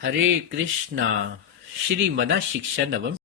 हरे कृष्णा। श्री मना शिक्षा नवम।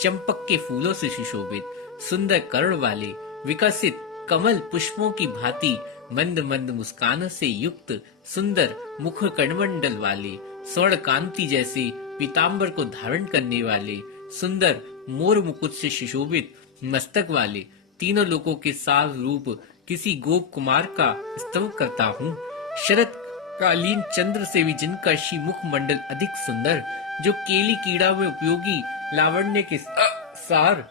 चंपक के फूलों से सुशोभित सुंदर कर्ण वाले विकसित कमल पुष्पों की भांति मंद मंद मुस्कानों से युक्त सुंदर मुख कणमंडल वाले स्वर्ण कांति जैसे पीतांबर को धारण करने वाले सुंदर मोर मुकुट से सुशोभित मस्तक वाले तीनों लोगों के सार रूप किसी गोप कुमार का स्तव करता हूँ। शरत कालीन चंद्र से भी जिनका मुख मंडल अधिक सुंदर, जो केली कीड़ा में उपयोगी लावण्य के सार,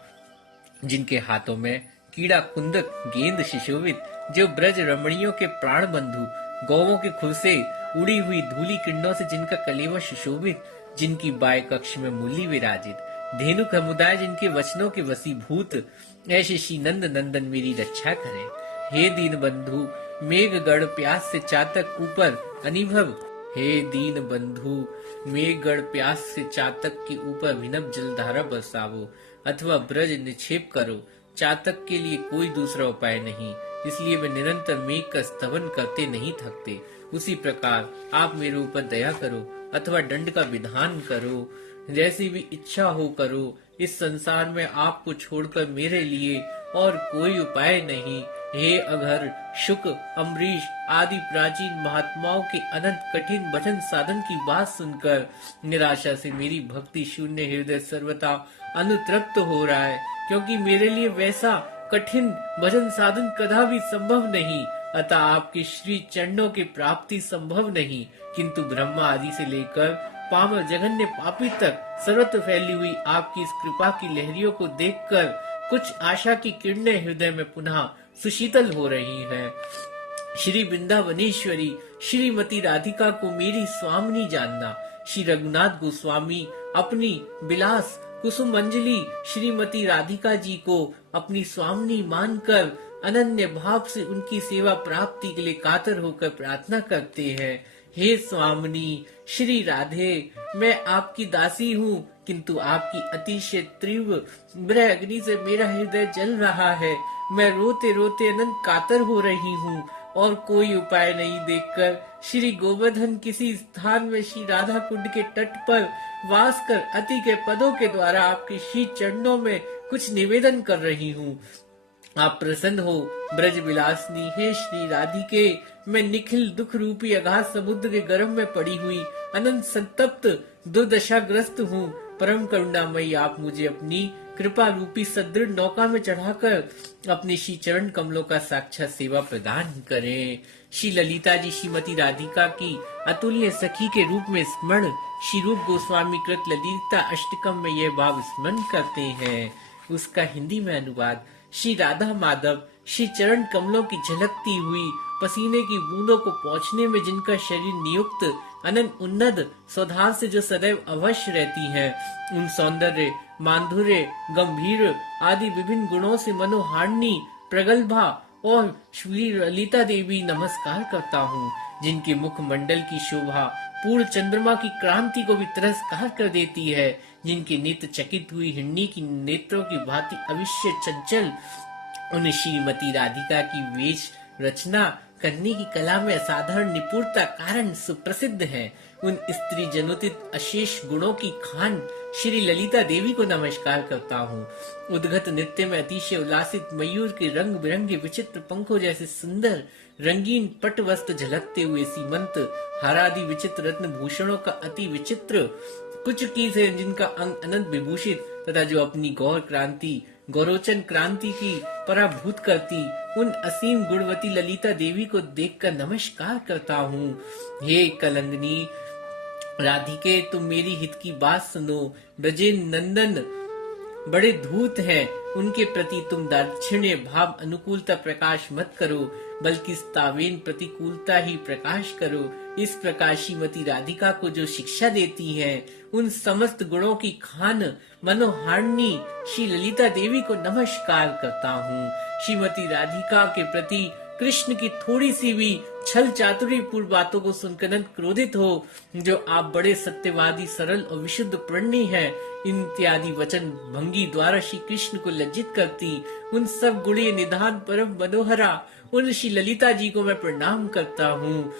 जिनके हाथों में कीड़ा कुंदक गेंद सुशोभित, जो ब्रज रमणियों के प्राण बंधु, गौवों के खुर से उड़ी हुई धूली किरणों से जिनका कलेवा सुशोभित, जिनकी बाय कक्ष में मुरली विराजित, धेनु समुदाय जिनके वचनों के वसीभूत, ऐसे श्री नंद नंदन मेरी रक्षा करें। हे दीन बंधु मेघगढ़ प्यास से चातक ऊपर अनिभव, हे दीन बंधु मेघगढ़ प्यास से चातक के ऊपर विनब जलधारा बरसावो अथवा ब्रज निक्षेप करो। चातक के लिए कोई दूसरा उपाय नहीं, इसलिए वे निरंतर मेघ का स्तवन करते नहीं थकते। उसी प्रकार आप मेरे ऊपर दया करो अथवा दंड का विधान करो, जैसी भी इच्छा हो करो। इस संसार में आपको छोड़कर मेरे लिए और कोई उपाय नहीं। हे अघर, शुक, अम्बरीश आदि प्राचीन महात्माओं के अनंत कठिन भजन साधन की बात सुनकर निराशा से मेरी भक्ति शून्य हृदय सर्वथा अनुतृप्त हो रहा है, क्योंकि मेरे लिए वैसा कठिन भजन साधन कदा भी संभव नहीं। अतः आपके श्री चरणों की प्राप्ति संभव नहीं, किंतु ब्रह्मा आदि से लेकर पामर जघन्य पापी तक सर्वत्र फैली हुई आपकी इस कृपा की लहरियों को देखकर कुछ आशा की किरणें हृदय में पुनः सुशीतल हो रही हैं। श्री वृंदावनेश्वरी श्रीमती राधिका को मेरी स्वामिनी जानना। श्री रघुनाथ गोस्वामी अपनी बिलास कुसुम अंजलि श्रीमती राधिका जी को अपनी स्वामिनी मानकर अनन्य भाव से उनकी सेवा प्राप्ति के लिए कातर होकर प्रार्थना करते हैं। हे स्वामिनी श्री राधे, मैं आपकी दासी हूँ, किंतु आपकी अतिशय तीव्र विरह अग्नि से मेरा हृदय जल रहा है। मैं रोते रोते अनंत कातर हो रही हूँ और कोई उपाय नहीं देखकर श्री गोवर्धन किसी स्थान में श्री राधा कुंड के तट पर वास कर अति के पदों के द्वारा आपके श्री चरणों में कुछ निवेदन कर रही हूँ। आप प्रसन्न हो ब्रज विलासनी। हे श्री राधिके, मैं निखिल दुख रूपी अगाध समुद्र के गर्भ में पड़ी हुई अनंत संतप्त दुर्दशाग्रस्त हूँ। परम करुणामयी, आप मुझे अपनी कृपा रूपी सदृढ़ नौका में चढ़ाकर अपने श्री चरण कमलों का साक्षात सेवा प्रदान करें। श्री ललिता जी श्रीमती राधिका की अतुल्य सखी के रूप में स्मरण श्री रूप गोस्वामी कृत ललिता अष्टकम में यह भाव स्मरण करते हैं। उसका हिंदी में अनुवाद। श्री राधा माधव श्री चरण कमलों की झलकती हुई पसीने की बूंदों को पहुँचने में जिनका शरीर नियुक्त अनंत उन्नत स्वधार से जो सदैव अवश्य रहती हैं, उन सौंदर्य माधुर्य गंभीर आदि विभिन्न गुणों से मनोहारिणी प्रगल्भा और श्री ललिता देवी नमस्कार करता हूँ, जिनके मुख मंडल की शोभा पूर्ण चंद्रमा की क्रांति को भी तिरस्कार कर देती है, जिनके नित्य चकित हुई हिरणी की नेत्रों की भांति अविश्य चंचल उन श्रीमती राधिका की वेश रचना करने की कला में असाधारण निपुणता कारण सुप्रसिद्ध है। उन स्त्री जनोदित अशेष गुणों की खान श्री ललिता देवी को नमस्कार करता हूँ। उद्गत नृत्य में अतिशय उल्लासित मयूर के रंग बिरंगे विचित्र पंखों जैसे सुंदर रंगीन पट वस्त्र झलकते हुए सीमंत हारादि विचित्र रत्न भूषणों का अति विचित्र कुछ कीज है जिनका अंग अनंत विभूषित तथा जो अपनी गौरोचन क्रांति की पराभूत करती उन असीम गुणवती ललिता देवी को देखकर नमस्कार करता हूँ। हे कलंदनी राधिके, तुम मेरी हित की बात सुनो। ब्रजेन नंदन बड़े धूत हैं, उनके प्रति तुम दाक्षिण्य भाव अनुकूलता प्रकाश मत करो, बल्कि स्थावेन प्रतिकूलता ही प्रकाश करो। इस प्रकार श्रीमती राधिका को जो शिक्षा देती है, उन समस्त गुणों की खान मनोहारिणी श्री ललिता देवी को नमस्कार करता हूँ। श्रीमती राधिका के प्रति कृष्ण की थोड़ी सी भी छल चातुरी पूर्व बातों को सुनकर क्रोधित हो, जो आप बड़े सत्यवादी सरल और विशुद्ध प्रणीय हैं, इत्यादि वचन भंगी द्वारा श्री कृष्ण को लज्जित करती उन सब गुणीय निधान परम मनोहरा उन श्री ललिता जी को मैं प्रणाम करता हूँ,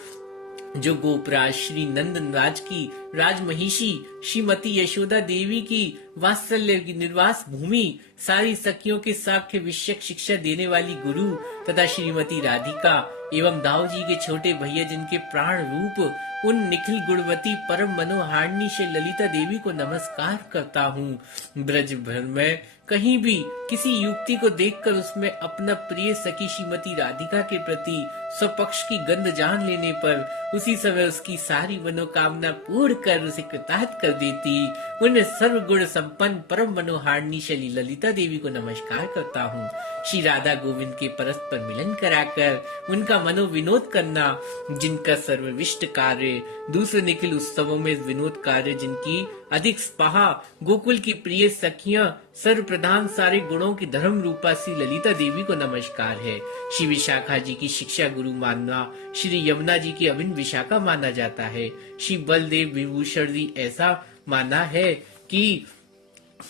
जो गोपराज श्री नंदन राज की राजमहिषी श्रीमती यशोदा देवी की वात्सल्य की निर्वास भूमि, सारी सखियों के साक्ष्य विषयक शिक्षा देने वाली गुरु तथा श्रीमती राधिका एवं दाऊ जी के छोटे भैया जिनके प्राण रूप उन निखिल गुणवती परम मनोहारिणी श्री ललिता देवी को नमस्कार करता हूँ। ब्रज भर में कहीं भी किसी युवती को देखकर उसमें अपना प्रिय सखी श्रीमती राधिका के प्रति स्वपक्ष की गंध जान लेने पर उसी समय उसकी सारी मनोकामना पूर्ण कर उसे कृतार्थ कर देती उन सर्व गुण संपन्न परम मनोहारिणी श्री ललिता देवी को नमस्कार करता हूँ। श्री राधा गोविंद के परस्पर मिलन कराकर उनका मनोविनोद करना, जिनका सर्वविष्ट कार्य दूसरे निखिल उत्सवों में विनोद कार्य, जिनकी अधिक स्पहा गोकुल की प्रिय सखियां सर्व प्रधान सारे गुणों की धर्म रूपा श्री ललिता देवी को नमस्कार है। श्री विशाखा जी की शिक्षा गुरु मानना श्री यमुना जी की अभिन्न विशाखा माना जाता है। श्री बलदेव विभूषण जी ऐसा माना है कि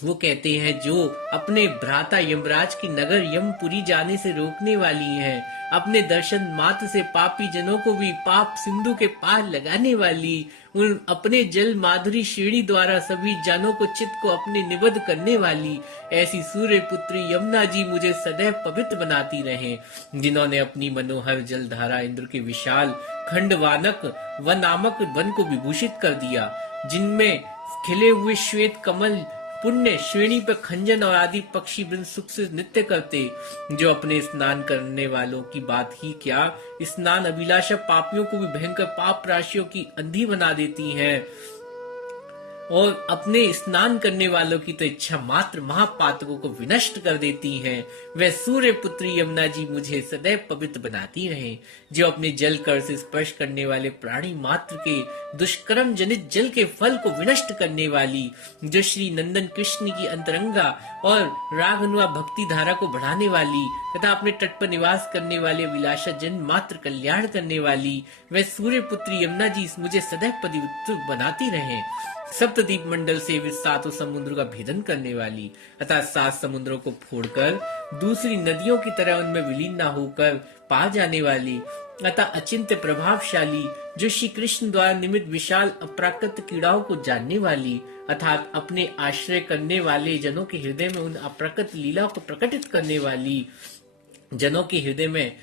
वो कहते हैं, जो अपने भ्राता यमराज की नगर यमपुरी जाने से रोकने वाली हैं, अपने दर्शन मात्र से पापी जनों को भी पाप सिंधु के पार लगाने वाली, उन अपने जल माधुरी श्रेणी द्वारा सभी जानों को चित्त को अपने निबद्ध करने वाली ऐसी सूर्य पुत्री यमुना जी मुझे सदैव पवित्र बनाती रहे, जिन्होंने अपनी मनोहर जल धारा इंद्र के विशाल खंडवानक वन नामक वन को विभूषित कर दिया, जिनमें खिले हुए श्वेत कमल पुण्य श्रेणी पर खंजन और आदि पक्षी वृंद सुख से नृत्य करते, जो अपने स्नान करने वालों की बात ही क्या, स्नान अभिलाषा पापियों को भी भयंकर पाप राशियों की अंधी बना देती हैं और अपने स्नान करने वालों की तो इच्छा मात्र महापातकों को विनष्ट कर देती हैं। वह सूर्य पुत्री यमुना जी मुझे सदैव पवित्र बनाती रहे, जो अपने जल कर से स्पर्श करने वाले प्राणी मात्र के दुष्कर्म जनित जल के फल को विनष्ट करने वाली, जो श्री नंदन कृष्ण की अंतरंगा और रागनुआ भक्ति धारा को बढ़ाने वाली तथा अपने तट पर निवास करने वाले विलासा जन मात्र कल्याण करने वाली, वह सूर्य पुत्री यमुना जी मुझे सदैव पवित्र बनाती रहे। सप्तद्वीप मंडल से सातों समुद्रों का भेदन करने वाली अतः 7 समुद्रों को फोड़कर दूसरी नदियों की तरह उनमें विलीन न होकर पा जाने वाली अतः अचिंत्य प्रभावशाली, जो श्री कृष्ण द्वारा निमित्त विशाल अप्राकृत कीड़ाओं को जानने वाली, अर्थात अपने आश्रय करने वाले जनों के हृदय में उन अप्राकृत लीला को प्रकटित करने वाली, जनों के हृदय में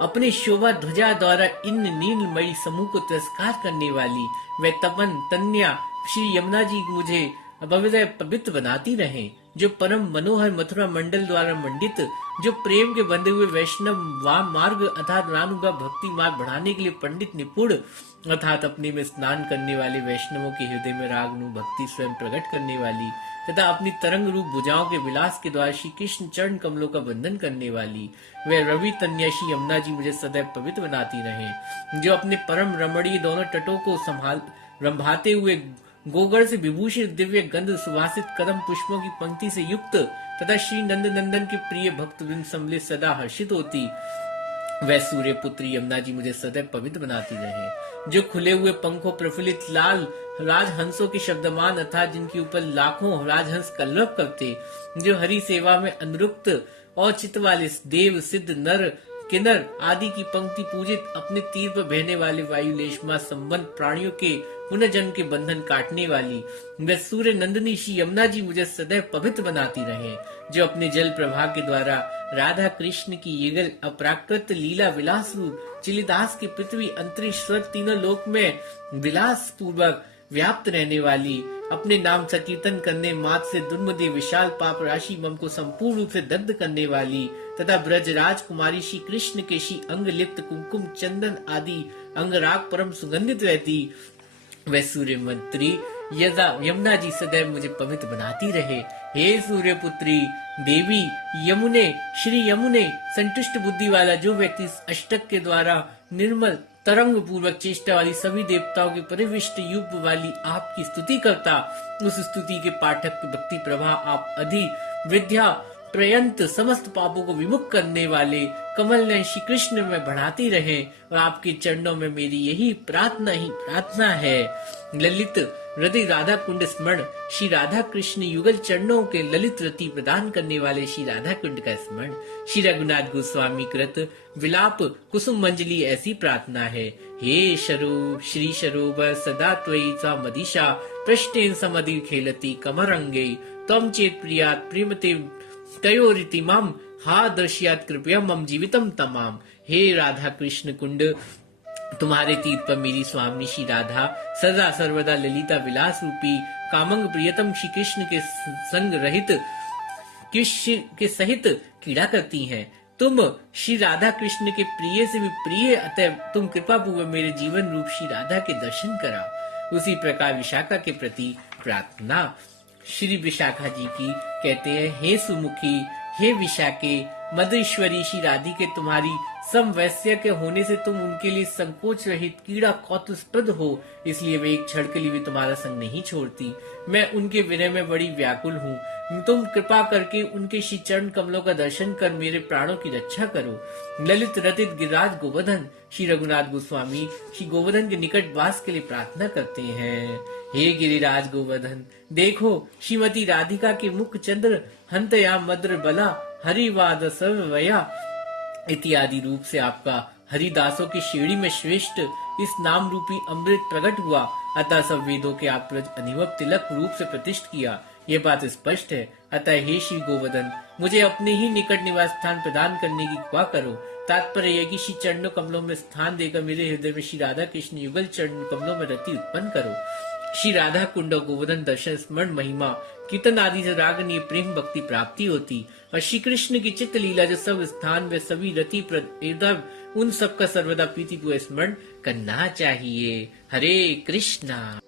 अपने शोभा ध्वजा द्वारा इन नीलमयी समूह को तिरस्कार करने वाली, वह तपन तन्या श्री यमुना जी मुझे पवित्र बनाती रहे, जो परम मनोहर मथुरा मंडल द्वारा मंडित, जो प्रेम के बंधे हुए वैष्णव वाम मार्ग अर्थात रानुगा भक्ति मार्ग बढ़ाने के लिए पंडित निपुण अर्थात अपने में स्नान करने वाले वैष्णवों के हृदय में रागनु भक्ति स्वयं प्रकट करने वाली तथा अपनी तरंग रूप भुजाओं के विलास के द्वारा श्री कृष्ण चरण कमलों का बंधन करने वाली, वह रवि तन्या श्री यमुना जी मुझे सदैव पवित्र बनाती रहे, जो अपने परम रमणीय दोनों तटों को रंभाते हुए गोगढ़ से विभूषित दिव्य गंध सुवासित कदम पुष्पों की पंक्ति से युक्त तथा श्री नंद नंदन के प्रिय भक्त वृंद सम्मिलित सदा हर्षित होती, वह सूर्य पुत्री यमुना जी मुझे सदैव पवित्र बनाती रहे, जो खुले हुए पंखों प्रफुल्लित लाल राजहंसों के शब्दमान अर्थात जिनके ऊपर लाखों राजहंस कल्लव करते, जो हरि सेवा में अनुरुक्त और चित्त वाले देव सिद्ध नर किन्नर आदि की पंक्ति पूजित अपने तीर पर बहने वाले वायु लेशमा संबंध प्राणियों के पुनर्जन्म के बंधन काटने वाली वे सूर्य नंदिनी श्री यमुना जी मुझे सदैव पवित्र बनाती रहे, जो अपने जल प्रवाह के द्वारा राधा कृष्ण की युगल अपराकृत लीला विलास रूप चिलिदास की पृथ्वी अंतरिक्ष स्वर्ग तीनों लोक में विलास पूर्वक व्याप्त रहने वाली, अपने नाम संकीर्तन करने मात्र से दुर्मदे विशाल पाप राशि मम को संपूर्ण रूप से दग्ध करने वाली तथा ब्रजराज कुमारी श्री कृष्ण के श्री अंग लिप्त कुमकुम चंदन आदि अंगराग परम सुगंधित रहती वह सूर्य मंत्री यमुना जी सदैव मुझे पवित्र बनाती रहे। हे सूर्य पुत्री देवी यमुने, श्री यमुने, संतुष्ट बुद्धि वाला जो व्यक्ति इस अष्टक के द्वारा निर्मल तरंग पूर्वक चेष्टा वाली सभी देवताओं के परिविष्ट युग वाली आपकी स्तुति करता, उस स्तुति के पाठक की भक्ति प्रवाह आप अधि विद्या पर्यंत समस्त पापों को विमुक्त करने वाले कमल ने श्री कृष्ण में बढ़ाती रहे और आपके चरणों में मेरी यही प्रार्थना है। ललित हृदय राधा कुंड स्मरण, श्री राधा कृष्ण युगल चरणों के ललित रति प्रदान करने वाले श्री राधा कुंड का स्मरण। श्री रघुनाथ गोस्वामी कृत विलाप कुसुम मंजली ऐसी प्रार्थना है। हे शरूप श्री शरोवर सदा त्वयि सा मदिशा पृष्ठेन समदि खेलती कमरंगे तम चेत प्रियात प्रेमते तयोरिति मम हा दर्शयात कृपया मम जीवितम तमाम। हे राधा कृष्ण कुंड, तुम्हारे तीर पर मेरी स्वामी श्री राधा सदा सर्वदा ललिता विलास रूपी कामंग प्रियतम श्री कृष्ण के संग रहित के सहित क्रीड़ा करती हैं। तुम श्री राधा कृष्ण के प्रिय से भी प्रिय, अतः तुम कृपा पूर्वक मेरे जीवन रूप श्री राधा के दर्शन कराओ। उसी प्रकार विशाखा के प्रति प्रार्थना श्री विशाखा जी की कहते हैं, हे सुमुखी, हे विशाखे, मधुश्वरी श्री राधिके तुम्हारी समवैश्य के होने से तुम उनके लिए संकोच रहित कीड़ा कौतुस्पद हो, इसलिए वे एक क्षण के लिए भी तुम्हारा संग नहीं छोड़ती। मैं उनके विनय में बड़ी व्याकुल हूँ, तुम कृपा करके उनके श्री चरण कमलों का दर्शन कर मेरे प्राणों की रक्षा करो। ललित रतित गिरिराज गोवर्धन श्री रघुनाथ गोस्वामी श्री गोवर्धन के निकट वास के लिए प्रार्थना करते हैं। हे गिरिराज गोवर्धन, देखो श्रीमती राधिका के मुख चंद्र हंतया मद्र बला हरिवाद सर्वया इत्यादि रूप से आपका हरिदासों की श्रेणी में श्रेष्ठ इस नाम रूपी अमृत प्रकट हुआ, अतः सब वेदों के आप अनिवप तिलक रूप से प्रतिष्ठित किया, ये बात स्पष्ट है। अतः हे श्री गोवर्धन, मुझे अपने ही निकट निवास स्थान प्रदान करने की कृपा करो। तात्पर्य यह कि श्री चरणों कमलों में स्थान देकर मेरे हृदय में श्री राधा कृष्ण युगल चरण कमलों में रति उत्पन्न करो। श्री राधा कुंड गोवर्धन दर्शन स्मरण महिमा कीर्तन आदि से रागनीय प्रेम भक्ति प्राप्ति होती और श्री कृष्ण की चित्त लीला जो सब स्थान व सभी रति प्रद उन सबका सर्वदा प्रीतिपूर्वक स्मरण करना चाहिए। हरे कृष्णा।